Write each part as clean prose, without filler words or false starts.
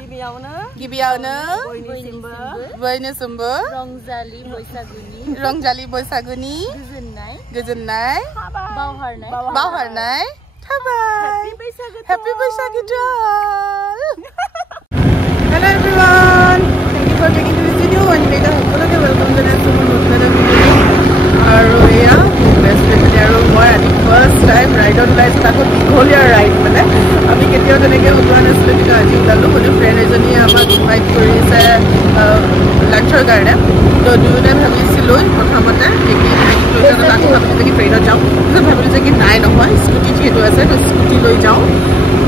गिबियावनो बयनिसिमबो रंजालि बैसागुनि गोजोननाय बावहरनाय थाबाय Happy बैसागु Hello everyone, thank you for taking to this video and welcome to the next video. Aru ya, best friend aru moi first time ride on life tako dikholia ride mane ami ketio teneke ulwa nasile bika aji ulalu mone friend ejoni amak invite korise luncher garden to duine bhabisilu prothamote eki loja taku bhabisilu ki train jao to bhabilu je ki nai nohoy scooty jeto ase to scooty loi jao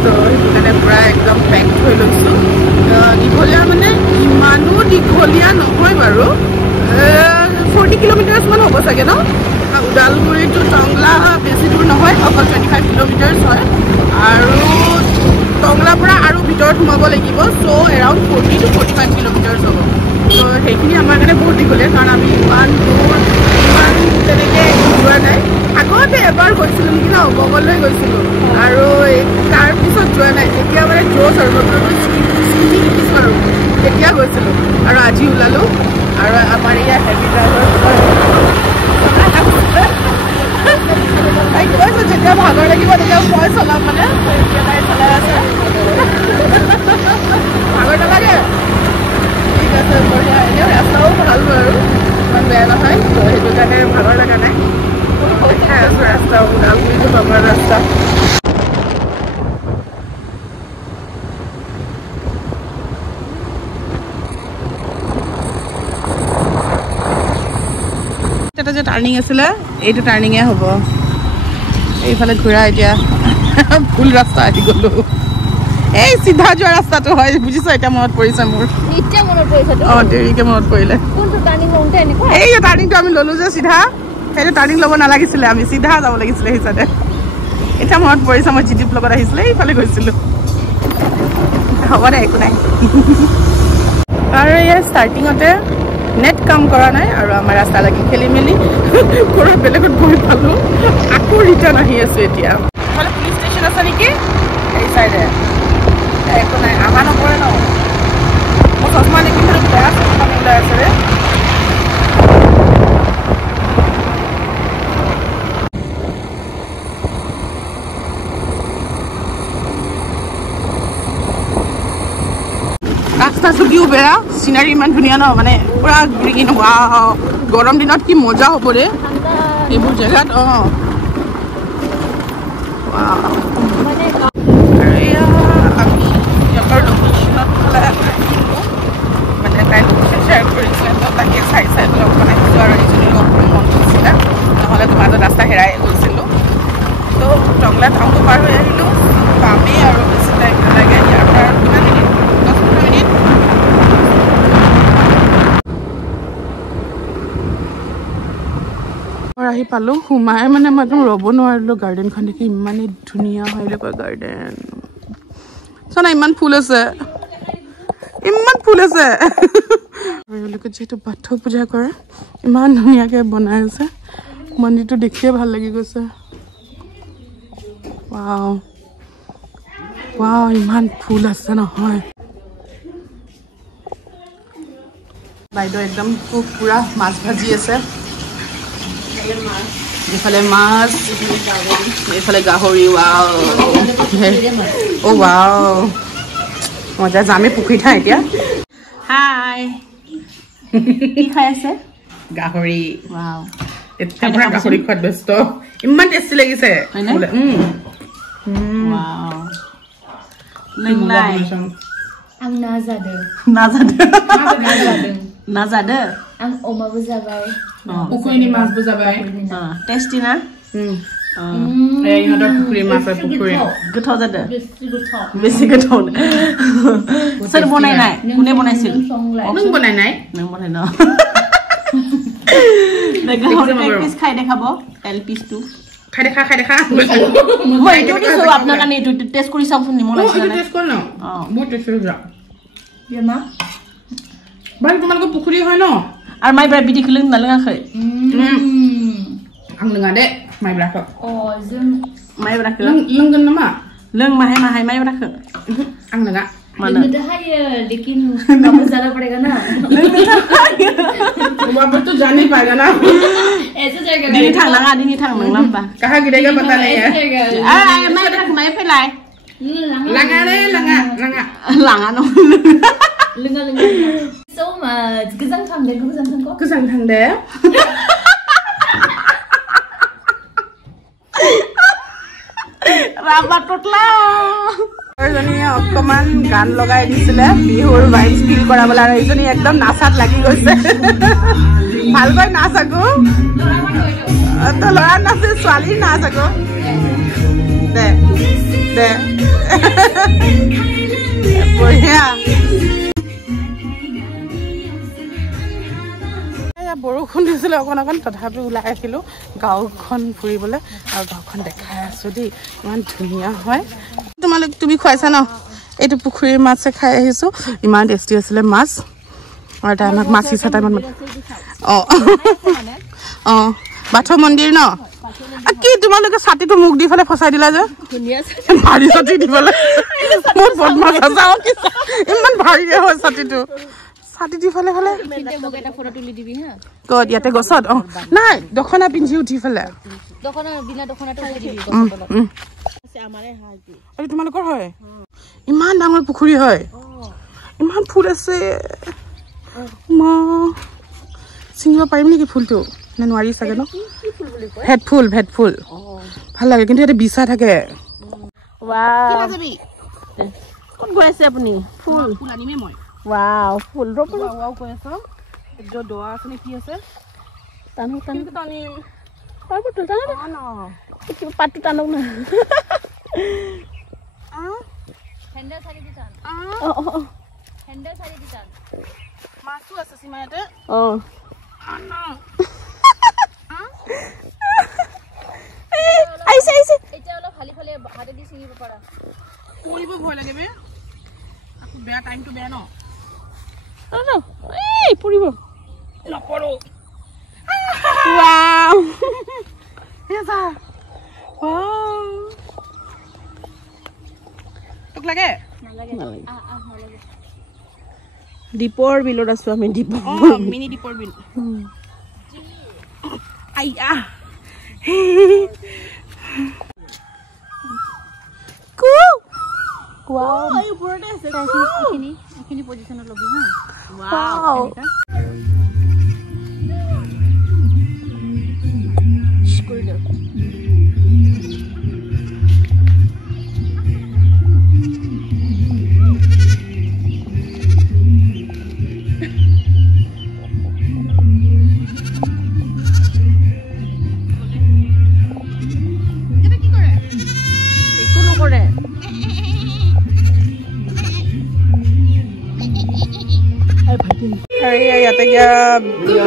to ekane pura ekdom packed hoi loisu dikholia mane imanu dikholia nohoy baru 40 kilometers man hobo sage no Udalguri to Tongla besi dur nohoy about 25 kilometers hoy aru Tongla pura aru bitor thumabo lagibo so around 40 to 45 kilometers hobo so heikini amar kane bahut dikole karon ami iman teneke jua nai agote ebar goisilu niki na bogoloi goisilu aru tar pisot jua nai etia mane josh aru scooty kismaru etia goisilu aru aji ulalu aru amar ya heavy driver I was a junior bhagar lagi but the voice ola mane I chala ase bhagar na lage thik ase boria ene rastao bhal baru man beya na hoy to hetu kane bhagar laga nai okay ase rasta Udalguri to Tongla rasta এটা যে turning আছিল এইটো turning এ হ'ব এইফালে ঘুৰা এতিয়া ফুল ৰাস্তা আহি গলো এই সিধা যোৱা ৰাস্তাটো হয় বুজিছ এটা মনত পৰিছে মোৰ এটা মনত পৰিছে দেৰিকে মনত পৰিলে কোনটো টাৰ্নিং লওঁতে এনেকুৱা এই যে টাৰ্নিংটো আমি ললো যে সিধা সেইটো টাৰ্নিং লব নালাগিছিল আমি সিধা যাব লাগিছিল হিচাপে এটা মনত পৰিছে মই জিডিপ লগত আহিছিল এইফালে গৈছিলো হ'ব দে একো নাই আৰু এই ষ্টাৰ্টিংতে নেট কাম কৰা নাই আৰু আমাৰ ৰাস্তা লাগি খেলি মেলি কৰি বেলেগত বহি পালো আকৌ ৰিটাৰ্ণ আহি আছে এতিয়া মানে পুলিচ ষ্টেচন আছে নেকি এই সাইডে একো নাই আহা নপৰে ন মই চশমা দেখিছিলো বেয়া চশমা ওলাই আছে ৰে ৰাস্তা যদিও বেয়া সিনাৰি ইমান ধুনিয়া ন মানে পুৰা গ্ৰিন ওয়াও গৰম দিনত কি মজা হ'ব ৰে এইবোৰ জায়গাত মানে আৰিয়া আমি ইয়াৰ লোকেশনত মানে তাই লোকেশন শেয়াৰ কৰিছিল তো তাকে চাই লগ বনাইছো আৰু ইজনী লগ মন কৰিছিল নহলে তো মাজত ৰাস্তা হেৰাই গৈছিল তো টংলা টাউনটো পাৰ হৈ আহিলো কামে আৰু বেছি টাইম নালাগে ইয়াৰ পৰা কিমান মিনিট 10 মিনিট আহি পালো হুমাই মানে মই একদম ৰ'ব নোৱাৰিলো গাৰ্ডেনখন দেখি ইমানেই ধুনীয়া হয় লগা গাৰ্ডেন চনা ইমান ফুল আছে লোকে যেহেতু বাথ পূজা কৰে ইমান ধুনীয়াকে বনাই আছে মন্দিৰটো দেখিয়ে ভাল লাগি গৈছে ৱাও ইমান ফুল আছে নহয় বাইদেউ একদম পুৰা মাছ ভাজি আছে এইফালে মাছ এইফালে গাহৰি ৱাও ও ৱাও মজা জামে পুখুৰী ঠাই এতিয়া হাই কি খাই আছে গাহৰি ৱাও এটা পুৰা গাহৰি খোৱাত ব্যস্ত ইমান টেষ্টি লাগিছে ৱাও নাই आं नाजादो आं अमाबो जाबाय पुखुरिनि माछबो जाबाय टेस्टी ना ए इहतर पुखुरि माछ पुखुरि गोथाव जादो बेसे गोथाव सोर बनायनाय कुने बनायसिल नों बनायनाय गाहरि पिस खाइ देखाबो एल पिस टु खाइ देखा মই এটো দিছো আপনার কানে এটো টেস্ট কৰি চাও শুনি মন আছে না টেস্ট কৰ না বহুত টেস্ট হইছে ইয়ামা বাই তোমালক পুখুৰী হয় ন আৰু মাইব্ৰা বিডি খলং নালঙাখै आं लोङा दे माइब्राखौ जों माइब्राखौ लोंगोन नामा लों माहाय माइब्राखौ आं लोङा लेकिन वापस जाना पड़ेगा ना वापस तो जाना ही पाएगा ना ऐसा जाएगा đi thẳng langa đi thẳng lăng lắm bà कहाँ गिरेगा पता नहीं है mấy phải lại लंगा रे लंगा लंगा langa nó lưng số mà cứ răng thằng đến cứ răng thằng có cứ sang thằng đế raba totla এজনীয়ে অকমান গান লগাই দিছিলে বিহুৰ ভাইবছ ফিল কৰাবলে আৰু এজনী একদম নাচাত লাগি গৈছে ভালকৈ নাচ আকৌ তো ল'ৰা নাচে ছোৱালীৰ নাচ আকৌ দে দে বঢ়িয়া বৰষুণ দিছিলে অকণ অকণ তথাপি ওলাই আহিলোঁ গাঁওখন ফুৰিবলৈ আৰু গাঁওখন দেখাই আছোঁ দেই ইমান ধুনীয়া হয় তুমি খুৱাইছা ন এইটো পুখুৰীৰ মাছে খাই আহিছোঁ ইমান টেষ্টি আছিলে মাছ আৰু তাই আমাক মাছ সিঁচা টাইমত অঁ অঁ বাথ মন্দিৰ ন কি তোমালোকে ছাতিটো মোক দি ফালে ফচাই দিলা যে ভাৰী ছাতি দি পেলাই মোৰ বদমাছ আছে ইমান ভাৰী হয় ছাতিটো ছাতি দি ফালে ফালে ক'ত ইয়াতে গছত অঁ নাই দখনা পিন্ধি উঠি ফালে তোমালোকৰ হয় ইমান ডাঙৰ পুখুৰী হয় ইমান ফুল আছে ছিঙিব পাৰিম নেকি ফুলটো নে নোৱাৰি চাগে ন ভেট ফুল ভাল লাগে কিন্তু ইয়াতে বিচা থাকে ক'ত গৈ আছে আপুনি ফুল আনিমে মই wow ফুল ৰ'ব কৈ আছ য'ত দোৱা আছে নে কি আছে টানো পাতটো টানক না হেন্ডেল সারি দিতাম হেন্ডেল সারি দিতাম মাছটো আছে সীমাতে আইছে এটা অলপ খালি খালি হাতে দি ছিঙিব পাৰা পৰিব ভয় লাগে বে আকৌ বেয়া টাইমটো বেয়া ন এই পৰিব নপৰো wow হেজা তোক লাগে নালাগে নালাগে দীপৰ বিলত আছো আমি মিনি দীপৰ বিল আইয়া wow এই ওপৰতে আছে এখিনি পজিশনত লবি হা wow স্কুলটো ইয়াতে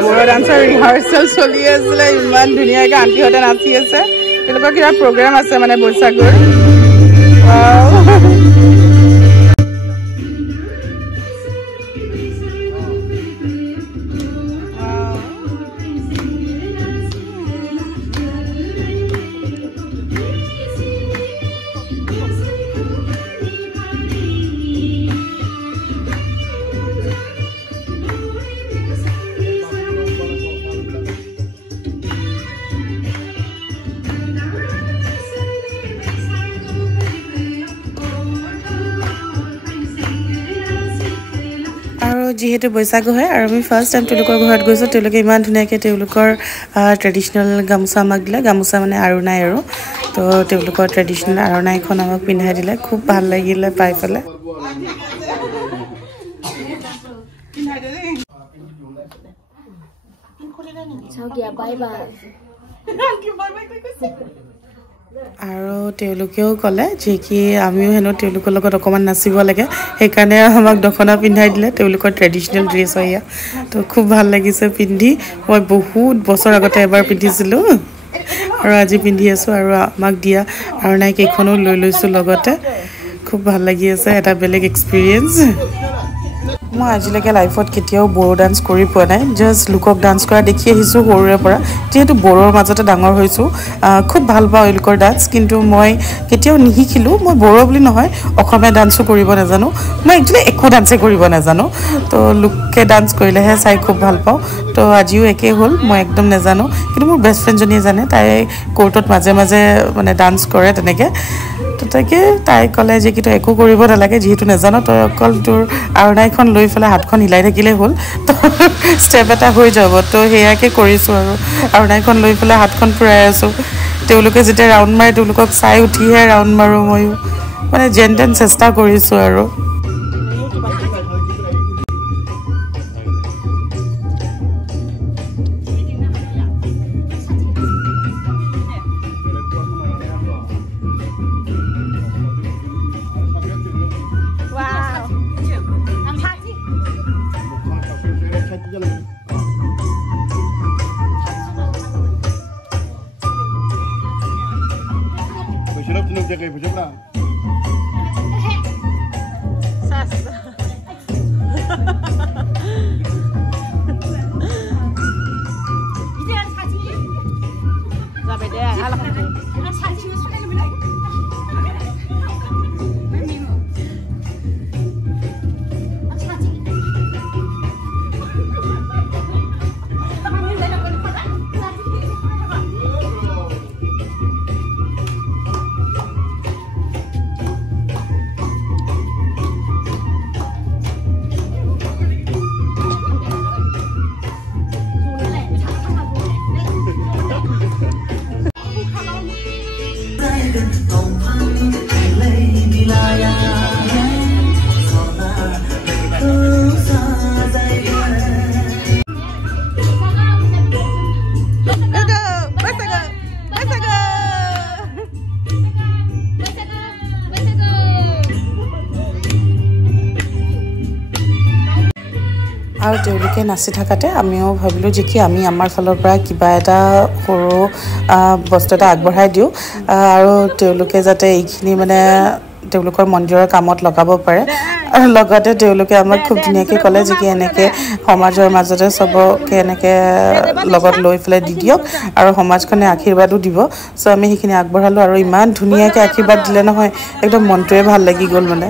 বড়ো ডান্সৰ ৰিহাৰ্চেল চলি আছিলে ইমান ধুনীয়াকৈ আণ্টিহঁতে নাচি আছে তেওঁলোকৰ কিবা প্ৰগ্ৰেম আছে মানে বৈশাগুৰ যিহেতু বৈশাগু হয় আৰু আমি ফাৰ্ষ্ট টাইম তেওঁলোকৰ ঘৰত গৈছোঁ তেওঁলোকে ইমান ধুনীয়াকৈ তেওঁলোকৰ ট্ৰেডিশ্যনেল গামোচা আমাক দিলে গামোচা মানে আৰুনাই আৰু তো তেওঁলোকৰ ট্ৰেডিশ্যনেল আৰুনাইখন আমাক পিন্ধাই দিলে খুব ভাল লাগিলে পাই পেলাই আৰু তেওঁলোকেও ক'লে যে কি আমিও হেনো তেওঁলোকৰ লগত অকণমান নাচিব লাগে সেইকাৰণে আমাক দখনা পিন্ধাই দিলে তেওঁলোকৰ ট্ৰেডিশ্যনেল ড্ৰেছ হয় ইয়াত তো খুব ভাল লাগিছে পিন্ধি মই বহুত বছৰ আগতে এবাৰ পিন্ধিছিলোঁ আৰু আজি পিন্ধি আছোঁ আৰু আমাক দিয়া আৰুনাই কেইখনো লৈ লৈছোঁ লগতে খুব ভাল লাগি আছে এটা বেলেগ এক্সপিৰিয়েঞ্চ মই আজিলৈকে লাইফত কেতিয়াও বড়ো ডান্স কৰি পোৱা নাই জাস্ট লোকক ডান্স কৰা দেখি আহিছোঁ সৰুৰে পৰা যিহেতু বড়োৰ মাজতে ডাঙৰ হৈছোঁ খুব ভাল পাওঁ এই লোকৰ ডান্স কিন্তু মই কেতিয়াও নিশিকিলোঁ মই বড়ো বুলি নহয় অসমীয়া ডান্সো কৰিব নাজানো মই একচুৱেলি একো ডান্সে কৰিব নাজানো তো লোকে ডান্স কৰিলেহে চাই খুব ভাল পাওঁ তো আজিও একেই হ'ল মই একদম নাজানো কিন্তু মোৰ বেষ্ট ফ্ৰেণ্ডজনীয়ে জানে তাই কোৰ্টত মাজে মাজে মানে ডান্স কৰে তেনেকৈ তো তাকে তাই ক'লে যে কি তই একো কৰিব নালাগে যিহেতু নাজানো তই অকল তোৰ আৰণাইখন লৈ পেলাই হাতখন হিলাই থাকিলেই হ'ল তো ষ্টেপ এটা হৈ যাব তো সেয়াকে কৰিছোঁ আৰু আৰণাইখন লৈ পেলাই হাতখন ফুৰাই আছোঁ তেওঁলোকে যেতিয়া ৰাউণ্ড মাৰে তেওঁলোকক চাই উঠিহে ৰাউণ্ড মাৰোঁ ময়ো মানে যেন তেন চেষ্টা কৰিছোঁ আৰু আৰু তেওঁলোকে নাচি থাকাতে আমিও ভাবিলোঁ যে কি আমি আমাৰ ফালৰ পৰা কিবা এটা সৰু বস্তু এটা আগবঢ়াই দিওঁ আৰু তেওঁলোকে যাতে এইখিনি মানে তেওঁলোকৰ মন্দিৰৰ কামত লগাব পাৰে আৰু লগতে তেওঁলোকে আমাক খুব ধুনীয়াকৈ ক'লে যে কি এনেকৈ সমাজৰ মাজতে চবকে এনেকৈ লগত লৈ পেলাই দি দিয়ক আৰু সমাজখনে আশীৰ্বাদো দিব চ' আমি সেইখিনি আগবঢ়ালোঁ আৰু ইমান ধুনীয়াকৈ আশীৰ্বাদ দিলে নহয় একদম মনটোৱে ভাল লাগি গ'ল মানে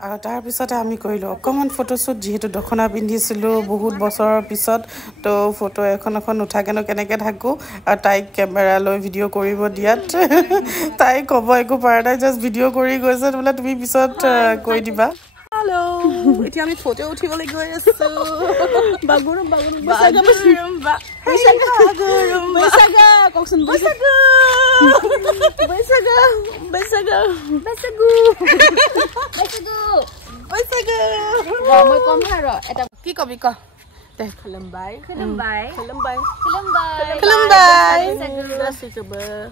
আৰু তাৰপিছতে আমি কৰিলোঁ অকণমান ফটোশ্বুট যিহেতু দখনা পিন্ধিছিলোঁ বহুত বছৰৰ পিছত তো ফটো এখন উঠাকেনো কেনেকৈ থাকোঁ আৰু তাইক কেমেৰা লৈ ভিডিঅ' কৰিব দিয়াত তাই ক'ব একো পৰা নাই জাষ্ট ভিডিঅ' কৰি গৈছে বোলে তুমি পিছত কৈ দিবা হেল্ল' এতিয়া আমি ফটো উঠিবলৈ গৈ আছোঁ বাগুৰুম কওকচোন মই কম আৰু এটা কি কবি ক খুলুমবাই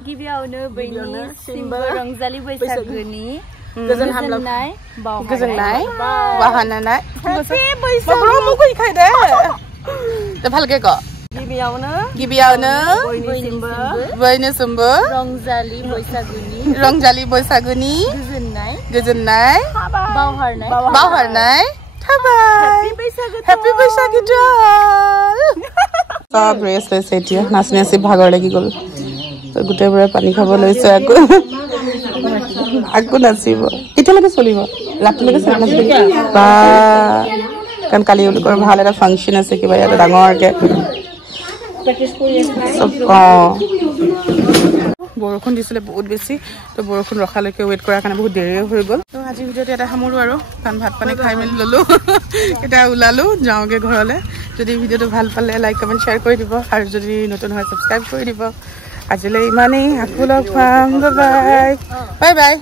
गिबियावनो बयनिसिमबो रंजालि बैसागुनि गोजोननाय बावहरनाय ভালকে ক गिबियावनो बयनिसिमबो रंजालि बैसागुनि गोजोननाय बावहरनाय হেপী बैसागु চব ৰেষ্ট লৈছে এতিয়া নাচি নাচি ভাগৰ লাগি গ'ল তো গোটেইবোৰে পানী খাব লৈছে আকৌ নাচিব এতিয়ালৈকে চলিব ৰাতিলৈকে নাচিব বা কাৰণ কালি এওঁলোকৰ ভাল এটা ফাংচন আছে কিবা ইয়াতে ডাঙৰকৈ বৰষুণ দিছিলে বহুত বেছি তো বৰষুণ ৰখালৈকে ৱেইট কৰাৰ কাৰণে বহুত দেৰিও হৈ গ'ল তো আজি ভিডিঅ'টো এটা সামৰোঁ আৰু কাৰণ ভাত পানী খাই মেলি ল'লোঁ এতিয়া ওলালোঁ যাওঁগৈ ঘৰলৈ যদি ভিডিঅ'টো ভাল পালে লাইক কমেণ্ট শ্বেয়াৰ কৰি দিব আৰু যদি নতুন হয় ছাবস্ক্ৰাইব কৰি দিব আজিলৈ ইমানেই আকৌ লগ পাম বাই বাই